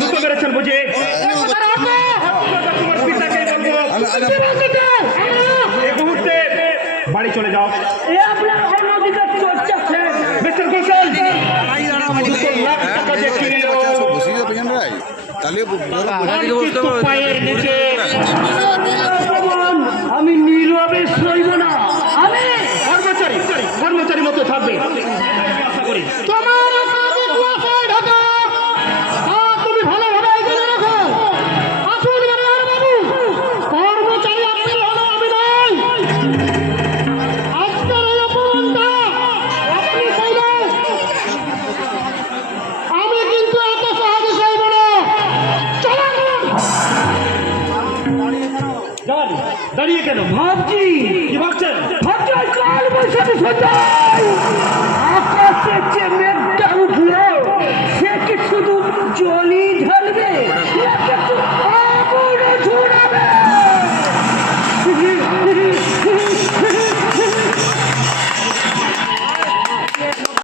দুটো বেড়েছেন বুঝে তোমার পিতাকে এই মুহূর্তে বাড়ি চলে যাও। মিস্টার ঘোষাল, 2 লাখ টাকা দিয়ে কিনে নেবো। পায়ের নিচে আমি নীরবে সইব না। আমি কর্মচারী মতো থাকবে আশা করি। তোমার ঢাকা তুমি ভালোভাবে এগিয়ে রাখো। আসুন বাবু, কর্মচারী আপনি হলো, আমি নই। আজকের এই অপমানটা আপনি সইবেন। আমি কিন্তু এত সহজে সইব না। চলো দাঁড়িয়ে কেন? ভাবছি কি ভাবছেন? কাল বৈশাখী সন্ধ্যায় আকাশের যে মেঘটা উঠলো সে কি শুধু জলই